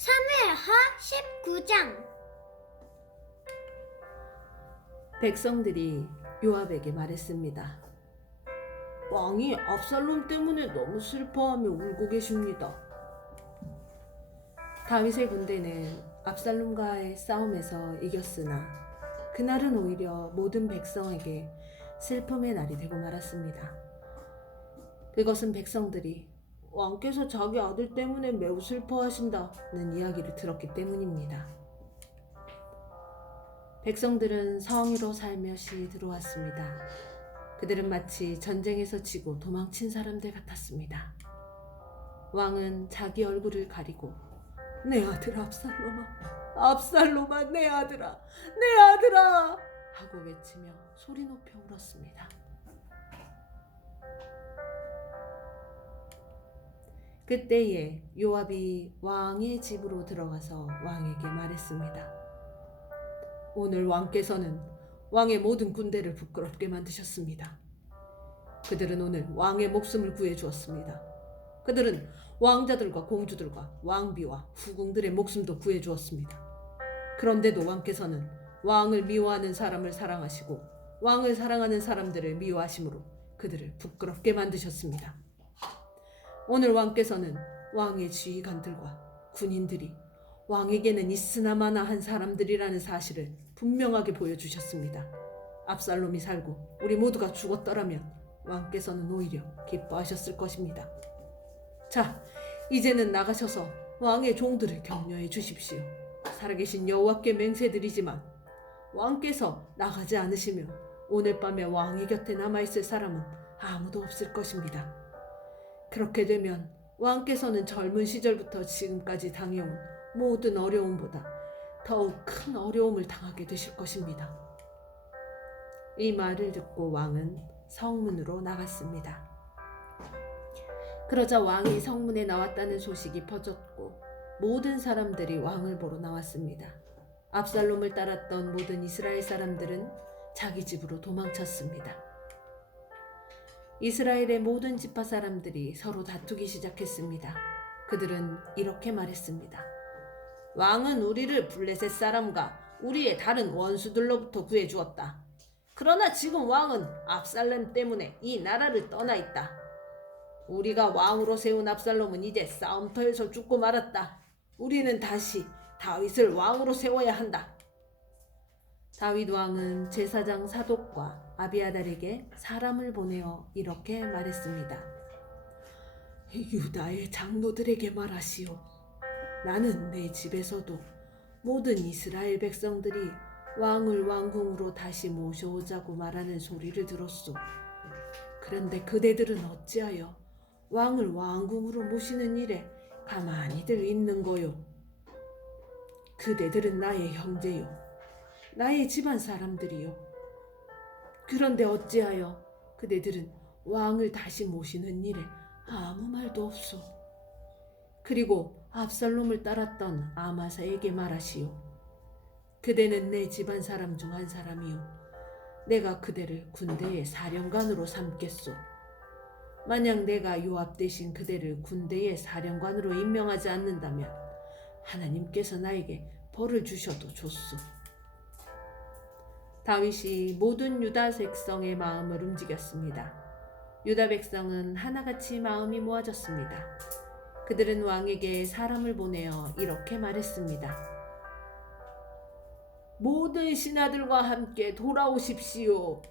사무엘하 19장. 백성들이 요압에게 말했습니다. 왕이 압살롬 때문에 너무 슬퍼하며 울고 계십니다. 다윗의 군대는 압살롬과의 싸움에서 이겼으나 그날은 오히려 모든 백성에게 슬픔의 날이 되고 말았습니다. 그것은 백성들이 왕께서 자기 아들 때문에 매우 슬퍼하신다는 이야기를 들었기 때문입니다. 백성들은 성으로 살며시 들어왔습니다. 그들은 마치 전쟁에서 지고 도망친 사람들 같았습니다. 왕은 자기 얼굴을 가리고 내 아들 압살롬아, 압살롬아, 내 아들아, 내 아들아 하고 외치며 소리 높여 울었습니다. 그때에 요압이 왕의 집으로 들어가서 왕에게 말했습니다. 오늘 왕께서는 왕의 모든 군대를 부끄럽게 만드셨습니다. 그들은 오늘 왕의 목숨을 구해 주었습니다. 그들은 왕자들과 공주들과 왕비와 후궁들의 목숨도 구해 주었습니다. 그런데도 왕께서는 왕을 미워하는 사람을 사랑하시고 왕을 사랑하는 사람들을 미워하심으로 그들을 부끄럽게 만드셨습니다. 오늘 왕께서는 왕의 지휘관들과 군인들이 왕에게는 있으나마나 한 사람들이라는 사실을 분명하게 보여주셨습니다. 압살롬이 살고 우리 모두가 죽었더라면 왕께서는 오히려 기뻐하셨을 것입니다. 자, 이제는 나가셔서 왕의 종들을 격려해 주십시오. 살아계신 여호와께 맹세드리지만 왕께서 나가지 않으시면 오늘 밤에 왕의 곁에 남아있을 사람은 아무도 없을 것입니다. 그렇게 되면 왕께서는 젊은 시절부터 지금까지 당해온 모든 어려움보다 더욱 큰 어려움을 당하게 되실 것입니다. 이 말을 듣고 왕은 성문으로 나갔습니다. 그러자 왕이 성문에 나왔다는 소식이 퍼졌고 모든 사람들이 왕을 보러 나왔습니다. 압살롬을 따랐던 모든 이스라엘 사람들은 자기 집으로 도망쳤습니다. 이스라엘의 모든 지파 사람들이 서로 다투기 시작했습니다. 그들은 이렇게 말했습니다. 왕은 우리를 블레셋 사람과 우리의 다른 원수들로부터 구해주었다. 그러나 지금 왕은 압살롬 때문에 이 나라를 떠나 있다. 우리가 왕으로 세운 압살롬은 이제 싸움터에서 죽고 말았다. 우리는 다시 다윗을 왕으로 세워야 한다. 다윗 왕은 제사장 사독과 아비아달에게 사람을 보내어 이렇게 말했습니다. 유다의 장로들에게 말하시오. 나는 내 집에서도 모든 이스라엘 백성들이 왕을 왕궁으로 다시 모셔오자고 말하는 소리를 들었소. 그런데 그대들은 어찌하여 왕을 왕궁으로 모시는 일에 가만히들 있는 거요? 그대들은 나의 형제요. 나의 집안 사람들이요. 그런데 어찌하여 그대들은 왕을 다시 모시는 일에 아무 말도 없소. 그리고 압살롬을 따랐던 아마사에게 말하시오. 그대는 내 집안 사람 중 한 사람이요. 내가 그대를 군대의 사령관으로 삼겠소. 만약 내가 요압 대신 그대를 군대의 사령관으로 임명하지 않는다면 하나님께서 나에게 벌을 주셔도 좋소. 다윗이 모든 유다 백성의 마음을 움직였습니다. 유다 백성은 하나같이 마음이 모아졌습니다. 그들은 왕에게 사람을 보내어 이렇게 말했습니다. 모든 신하들과 함께 돌아오십시오.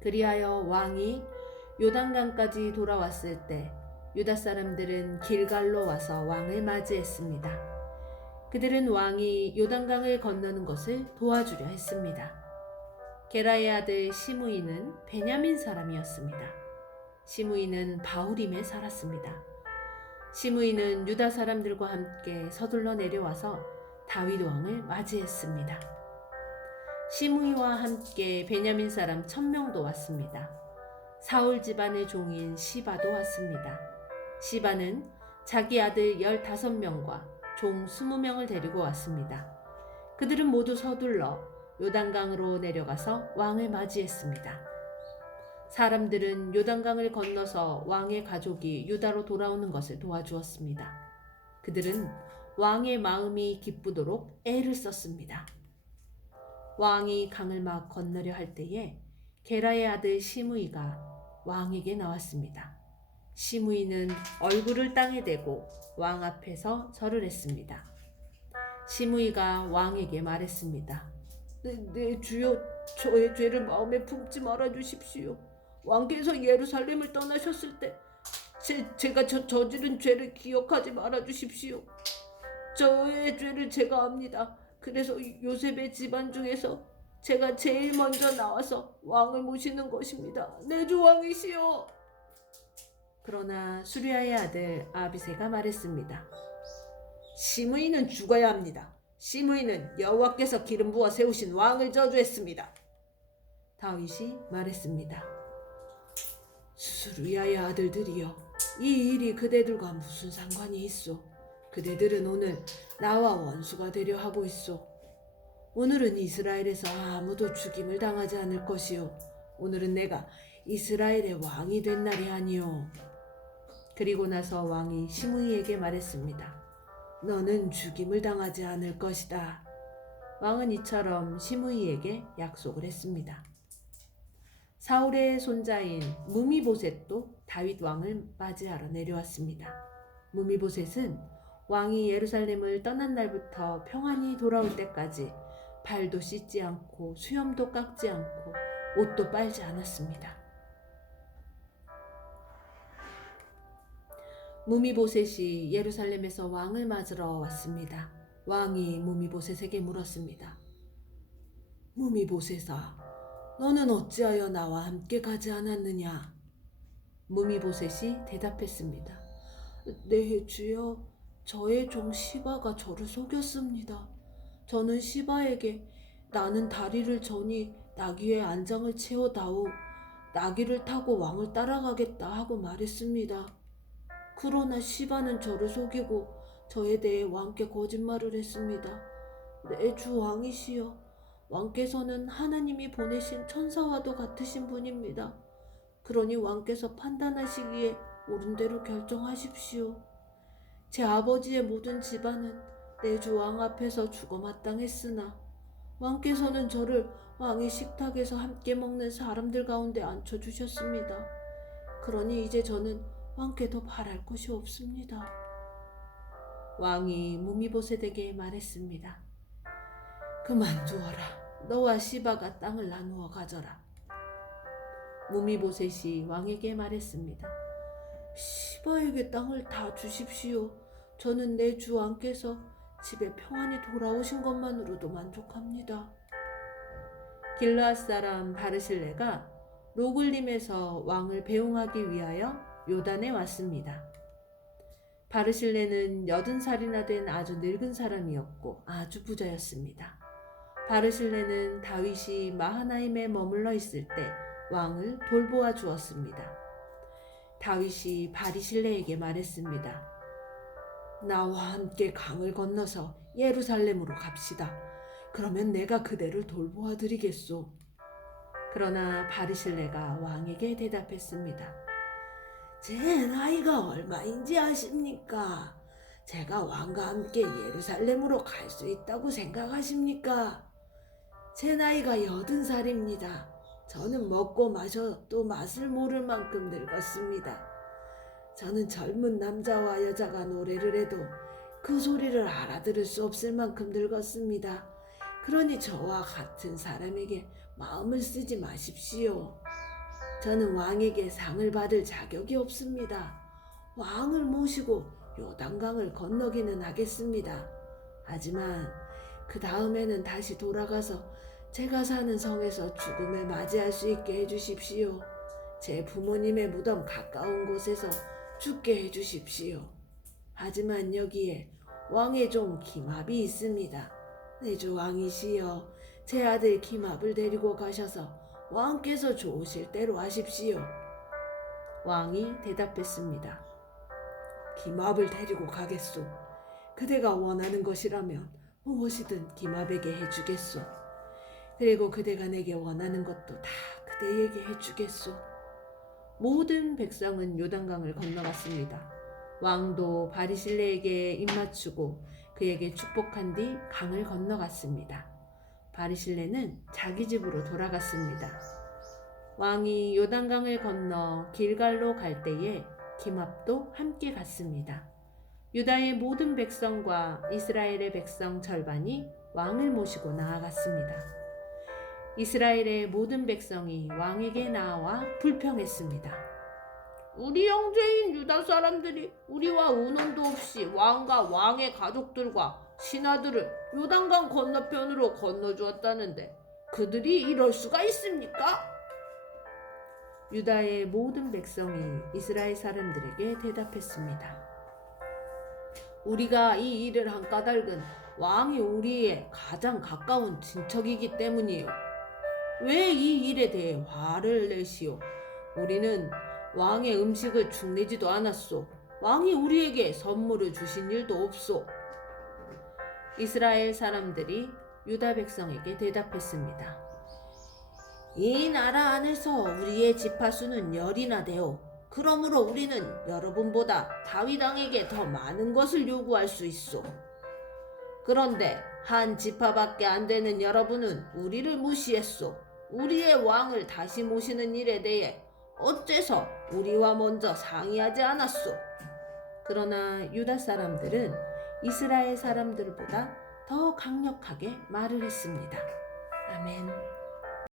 그리하여 왕이 요단강까지 돌아왔을 때 유다 사람들은 길갈로 와서 왕을 맞이했습니다. 그들은 왕이 요단강을 건너는 것을 도와주려 했습니다. 게라의 아들 시므이는 베냐민 사람이었습니다. 시므이는 바후림에 살았습니다. 시므이는 유다 사람들과 함께 서둘러 내려와서 다윗 왕을 맞이했습니다. 시므이와 함께 베냐민 사람 1000명도 왔습니다. 사울 집안의 종인 시바도 왔습니다. 시바는 자기 아들 15명과 종 20명을 데리고 왔습니다. 그들은 모두 서둘러 요단강으로 내려가서 왕을 맞이했습니다. 사람들은 요단강을 건너서 왕의 가족이 유다로 돌아오는 것을 도와주었습니다. 그들은 왕의 마음이 기쁘도록 애를 썼습니다. 왕이 강을 막 건너려 할 때에 게라의 아들 시므이가 왕에게 나왔습니다. 시므이는 얼굴을 땅에 대고 왕 앞에서 절을 했습니다. 시므이가 왕에게 말했습니다. 네 주여, 저의 죄를 마음에 품지 말아 주십시오. 왕께서 예루살렘을 떠나셨을 때 제가 저지른 죄를 기억하지 말아 주십시오. 저의 죄를 제가 압니다. 그래서 요셉의 집안 중에서 제가 제일 먼저 나와서 왕을 모시는 것입니다. 내 주 왕이시여. 그러나 수리아의 아들 아비새가 말했습니다. 시므이는 죽어야 합니다. 시므이는 여호와께서 기름 부어 세우신 왕을 저주했습니다. 다윗이 말했습니다. 수르야의 아들들이여, 이 일이 그대들과 무슨 상관이 있소? 그대들은 오늘 나와 원수가 되려 하고 있소. 오늘은 이스라엘에서 아무도 죽임을 당하지 않을 것이요, 오늘은 내가 이스라엘의 왕이 된 날이 아니요. 그리고 나서 왕이 시므이에게 말했습니다. 너는 죽임을 당하지 않을 것이다. 왕은 이처럼 시므이에게 약속을 했습니다. 사울의 손자인 무미보셋도 다윗 왕을 맞이하러 내려왔습니다. 무미보셋은 왕이 예루살렘을 떠난 날부터 평안히 돌아올 때까지 발도 씻지 않고 수염도 깎지 않고 옷도 빨지 않았습니다. 무미보셋이 예루살렘에서 왕을 맞으러 왔습니다. 왕이 무미보셋에게 물었습니다. 무미보셋아, 너는 어찌하여 나와 함께 가지 않았느냐? 무미보셋이 대답했습니다. 네, 주여, 저의 종 시바가 저를 속였습니다. 저는 시바에게 나는 다리를 저니 나귀의 안장을 채워다오 나귀를 타고 왕을 따라가겠다 하고 말했습니다. 그러나 시바는 저를 속이고 저에 대해 왕께 거짓말을 했습니다. 내 주 왕이시여, 왕께서는 하나님이 보내신 천사와도 같으신 분입니다. 그러니 왕께서 판단하시기에 옳은 대로 결정하십시오. 제 아버지의 모든 집안은 내 주 왕 앞에서 죽어 마땅했으나 왕께서는 저를 왕의 식탁에서 함께 먹는 사람들 가운데 앉혀주셨습니다. 그러니 이제 저는 왕께 더 바랄 것이 없습니다. 왕이 무미보셋에게 말했습니다. 그만두어라. 너와 시바가 땅을 나누어 가져라. 무미보셋이 왕에게 말했습니다. 시바에게 땅을 다 주십시오. 저는 내 주 왕께서 집에 평안히 돌아오신 것만으로도 만족합니다. 길르앗 사람 바르실레가 로글림에서 왕을 배웅하기 위하여 요단에 왔습니다. 바르실레는 80살이나 된 아주 늙은 사람이었고 아주 부자였습니다. 바르실레는 다윗이 마하나임에 머물러 있을 때 왕을 돌보아 주었습니다. 다윗이 바르실레에게 말했습니다. 나와 함께 강을 건너서 예루살렘으로 갑시다. 그러면 내가 그대를 돌보아 드리겠소. 그러나 바르실레가 왕에게 대답했습니다. 제 나이가 얼마인지 아십니까? 제가 왕과 함께 예루살렘으로 갈 수 있다고 생각하십니까? 제 나이가 80살입니다. 저는 먹고 마셔도 맛을 모를 만큼 늙었습니다. 저는 젊은 남자와 여자가 노래를 해도 그 소리를 알아들을 수 없을 만큼 늙었습니다. 그러니 저와 같은 사람에게 마음을 쓰지 마십시오. 저는 왕에게 상을 받을 자격이 없습니다. 왕을 모시고 요단강을 건너기는 하겠습니다. 하지만 그 다음에는 다시 돌아가서 제가 사는 성에서 죽음을 맞이할 수 있게 해주십시오. 제 부모님의 무덤 가까운 곳에서 죽게 해주십시오. 하지만 여기에 왕의 종 기맙이 있습니다. 내 주 왕이시여, 제 아들 기맙을 데리고 가셔서 왕께서 좋으실 대로 하십시오. 왕이 대답했습니다. 기맙을 데리고 가겠소. 그대가 원하는 것이라면 무엇이든 기맙에게 해주겠소. 그리고 그대가 내게 원하는 것도 다 그대에게 해주겠소. 모든 백성은 요단강을 건너갔습니다. 왕도 바리실레에게 입맞추고 그에게 축복한 뒤 강을 건너갔습니다. 바리실레는 자기 집으로 돌아갔습니다. 왕이 요단강을 건너 길갈로 갈 때에 기맙도 함께 갔습니다. 유다의 모든 백성과 이스라엘의 백성 절반이 왕을 모시고 나아갔습니다. 이스라엘의 모든 백성이 왕에게 나와 불평했습니다. 우리 형제인 유다 사람들이 우리와 의논도 없이 왕과 왕의 가족들과 신하들을 요단강 건너편으로 건너주었다는데 그들이 이럴 수가 있습니까? 유다의 모든 백성이 이스라엘 사람들에게 대답했습니다. 우리가 이 일을 한 까닭은 왕이 우리의 가장 가까운 친척이기 때문이요. 왜 이 일에 대해 화를 내시오? 우리는 왕의 음식을 축내지도 않았소. 왕이 우리에게 선물을 주신 일도 없소. 이스라엘 사람들이 유다 백성에게 대답했습니다. 이 나라 안에서 우리의 지파수는 10이나 되오. 그러므로 우리는 여러분보다 다윗 왕에게 더 많은 것을 요구할 수 있소. 그런데 한 지파밖에 안 되는 여러분은 우리를 무시했소. 우리의 왕을 다시 모시는 일에 대해 어째서 우리와 먼저 상의하지 않았소? 그러나 유다 사람들은 이스라엘 사람들보다 더 강력하게 말을 했습니다. 아멘.